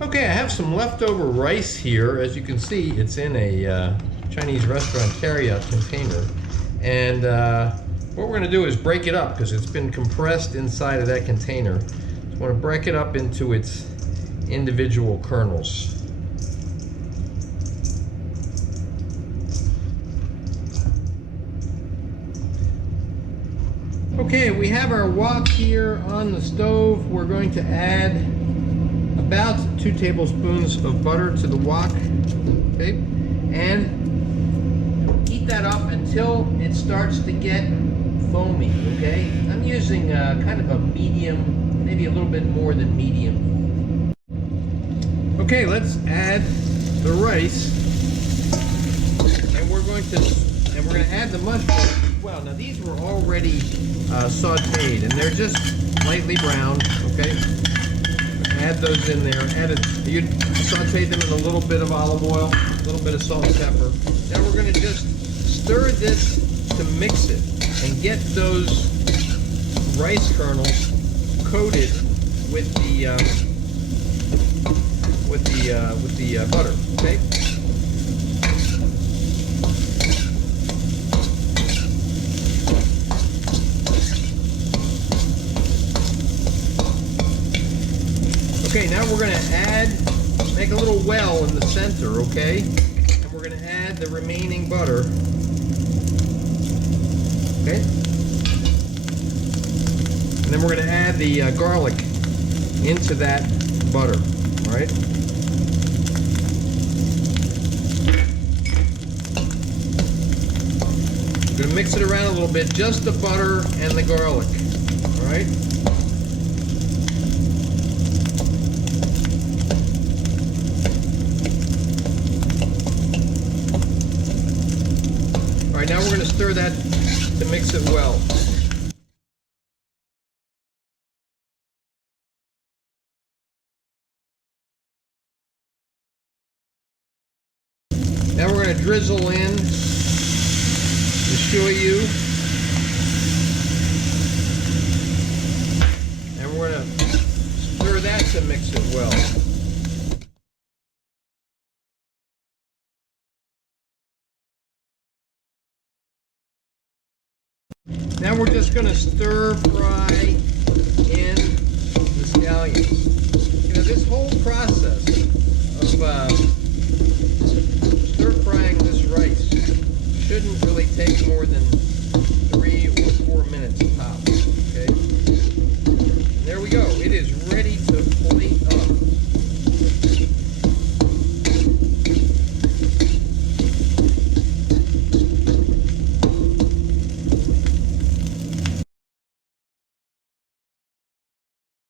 Okay, I have some leftover rice here. As you can see, it's in a Chinese restaurant carryout container. And what we're going to do is break it up because it's been compressed inside of that container. So I want to break it up into its individual kernels. Okay, we have our wok here on the stove. We're going to add about 2 tablespoons of butter to the wok, okay, and heat that up until it starts to get foamy, okay? I'm using kind of a medium, maybe a little bit more than medium. Okay, let's add the rice, and we're going to add the mushrooms as well. Now these were already sauteed, and they're just lightly browned, okay? Add those in there. You saute them in a little bit of olive oil, a little bit of salt and pepper. Now we're going to just stir this to mix it and get those rice kernels coated with the butter. Okay. Okay, now we're going to make a little well in the center, okay? And we're going to add the remaining butter. Okay? And then we're going to add the garlic into that butter, all right? We're going to mix it around a little bit, just the butter and the garlic, all right? All right, now we're going to stir that to mix it well. Now we're going to drizzle in the shoyu, and we're going to stir that to mix it well. Now we're just going to stir fry in the scallions. You know, this whole process of stir frying this rice shouldn't really take more than 3 or 4 minutes tops. Okay. And there we go. It is ready.